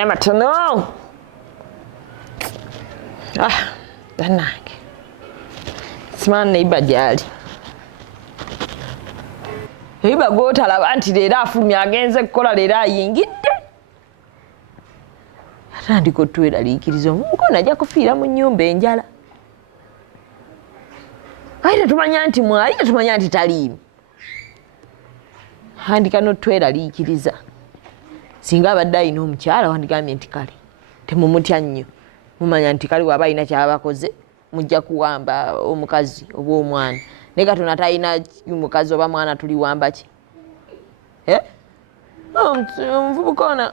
gayina matono. Bannange. Simanyi Neighbour gyali. Neighbour gw'otalaba nti leero afulumye agenze kukola leero ayingidde. Atandika otweraliikiriza omuntu ono ajja kufiira mu nnyumba enjala. Aye tetumanya nti mwali, tetumanya nti taliimu. Handika n'otweraliikiriza. Singa abadde alina omukyala wandigambye nti kale temumutya nnyo. Mumanya nti kale waba alina ky'abakoze mujja kuwamba omukazi oba omwana. Naye Katonda talina mukazi oba mwana tuliwamba ki? Omuvubuka ono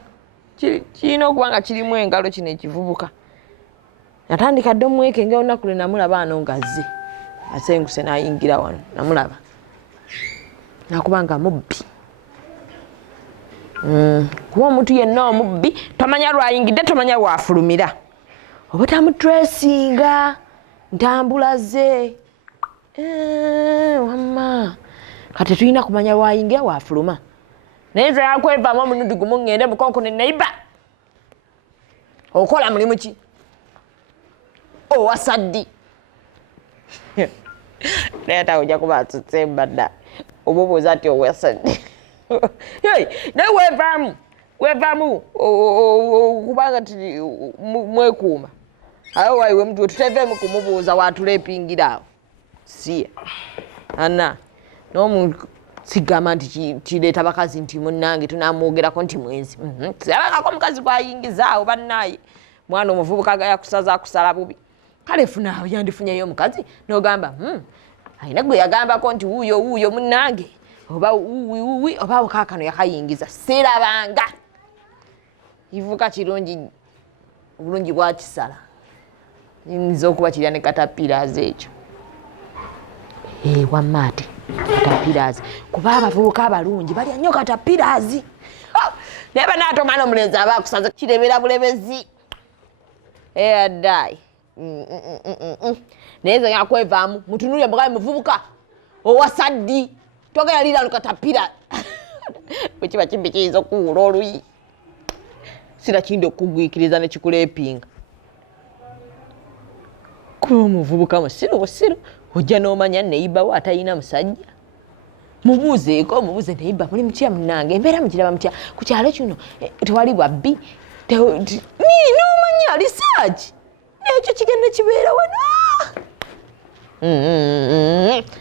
kirina okuba nga kirimu engalo kino ekivubuka. Natandika dde omwekenge olunaku lwe namulaba ano ngazze. Asenguse n'ayingira wano namulaba. Nakuba nga mubbi. Kuba omuntu yenna omubbi tomanya lwayingidde tomanya lwafulumira. Oba tamutresinga ntambula ze. Wamma. Kati tulina kumanya lwayingira wafuluma. Naye nze yakwevaamu omunundi gumu ngende mukonkone Neighbour. Okola mulimu ki? Owasaddi. Naye ate ojja kuba atutse mbadda. Oba obooza ati owasaddi. Naye weevaamu kubanga mwekuuma. Awo waiwe mtu tuteveemu kumubuuza watulepingira awo. Siya. Anna. N'omuntu sigamba nti kireeta bakazi nti munnange tunamwogerako nti mwenzi. Sirabangako omukazi gwayingizaawo bannaye. Mwana omuvubuka yakusaza akusala bubi. Kale funa yandifunyeyo omukazi n'ogamba alina gwe yagambako nti wuuyo munnange. Oba wuuwi oba kaakano yakayingiza. Sirabanga. Ivuka kirungi obulungi bwakisala. Yinza okuba kirya ne katapirazi ekyo. Wammaate katapirazi. Kuba abavubuka abalungi balya nnyo katapirazi. Naye banaato omwana omulenzi aba akusaza kirebera bulebezi. Addayi. Naye nze yakwevaamu mutunulire mugabe muvubuka owasaddi togera lirano katapira. Bwekiba kimbi kiyinza okuwula oluyi. Sirakindi okugwikiriza ne kikuleepinga. Kuba omuvubuka musiru ojja n'omanya Neighbour we atalina musajja. Mubuuzeeko Neighbour muli mutya munnange embeera mugiraba mutya ku kyalo kino tewali bwabbi n'omanya research ekyo kigenda kibeera wano.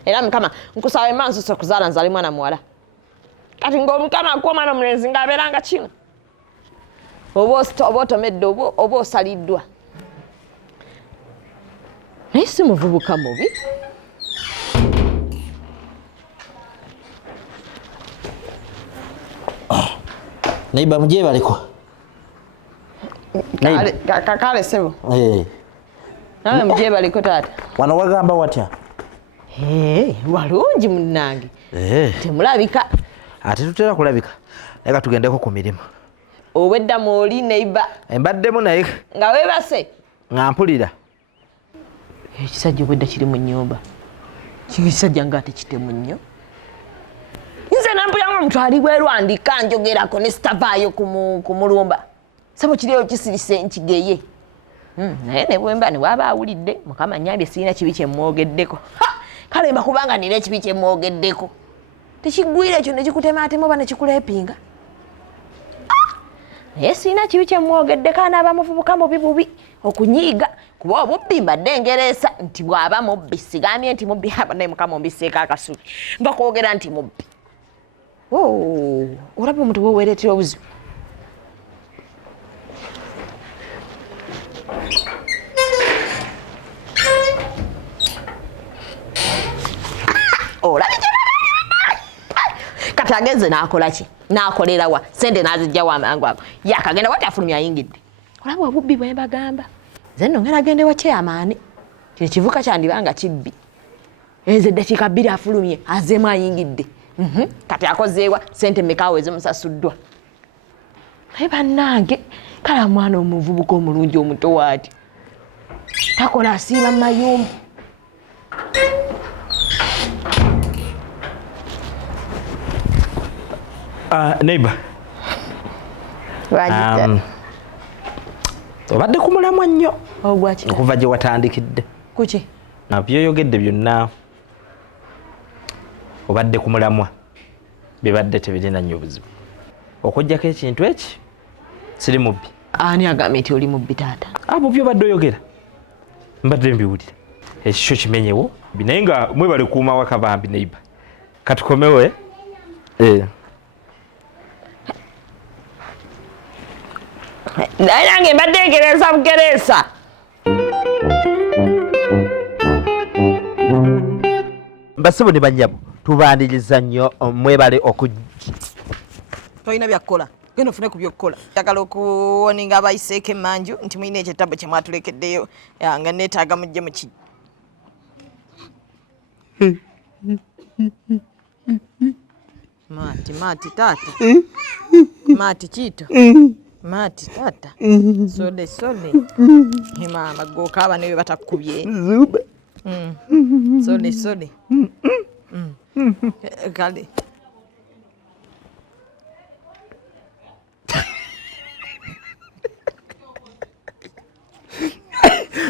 Era Mukama nkusaba emansi okuzaala nzale mwana muwala. Kati ng'Omukama akuwa omwana omulenzi ng'abeeranga kino. Oba otomedde oba osaliddwa. Naye si muvubuka mubi. Neighbour mujye baliko. Kale sebo. Nawe mujye baliko taata. Wano wagamba watya? Walungi munnange. Temulabika. Ate tutera kulabika. Leka tugendeko ku mirimu. Obwedda mwoli Neighbour. Embaddemu naye. Nga weebase. Nga mpulira. Ekisajja obwedda kiri mu nnyumba. Kisajja nga ate kitemu nnyo. Nze nampuliramu omuntu ali bwerwandika njogerako ne sitavaayo kumulumba. Sabo kiriyo kisirise nkigeye. Naye ne bwemba ne waba awulidde Mukama nnyambye sirina kibi kye mwogeddeko. Kale mba kubanga nina ekibi kye mwogeddeko. Tekigwire ekyo ne kikutemaatema oba ne kikuleepinga. Naye sirina kibi kye mwogeddeko anaaba muvubuka mubi okunyiiga. Kuba obubbi mbadde ngereesa nti bw'aba mubbi sigambye nti mubbi naye Mukama ombiseeko akasubi. Mba kwogera nti mubbi. Olaba omuntu weweereetera obuzibu. Kati agenze n'akola ki? N'akolera wa? Sente n'azijja wa amangu ago. Yakagenda wati afulumya ayingidde. Olaba obubbi bwe mbagamba. Nze nno ngera agende wa kyamaani. Kino kivuka kyandibanga kibbi. Nze eddakiika 2 afulumye azeemu ayingidde. Kati akozeewa sente mmeka ezimusasuddwa. Naye bannange kala mwana omuvubuka omulungi omuto waati. Takola asiiba mu mayumba. Neighbour. obadde ku mulamwa nnyo ogwaki okuva gye watandikidde kuki nabyoyogedde byonna obadde ku mulamwa bibadde tebirina nnyo obuzibu okujjako ekintu eki siri mubbi ani agambye nti oli mubbi taata abo byobadde oyogera mbadde mbiwulira ekikyo kimenyewo naye nga mwebale kuuma waka bambi Neighbour katukomewo naye nange mbadde ngereza bugereza mbasibo ne bannyabo tubaniriza nnyo mwebale tolina byakukola genda ofune ku byokkola njagala okuwoninga abayiseeko emmanju nti mulina ekitabo kye mwatulekeddeyo nga neetaaga mujje mu ki maati taata maati kiito maati taata sole maama gookaaba newe batakubye sole kale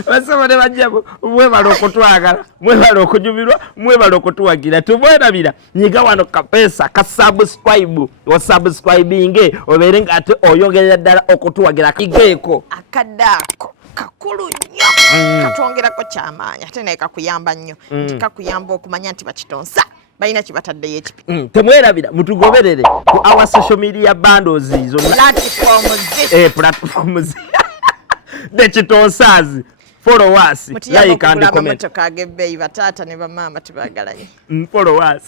basaba bajjabo mwebale okutwagala mwebale okunyumirwa mwebale okutuwagira tubwerabira nyiga wano kapeesa ka subscribe osubscribinge obeere nga ate oyongerera ddala okutuwagira kigeeko akadde ako kakulu nnyo katwongerako kyamaanyi ate naye kakuyamba nnyo nti kakuyamba okumanya nti bakitonsa balina kibataddeyo ekipi temwerabira mutugoberere ku our social media bundles zonna platforms the Kitonsaz follow us like and comment motoka agebbeeyi bataata ne bamaama tebaagalanye follow us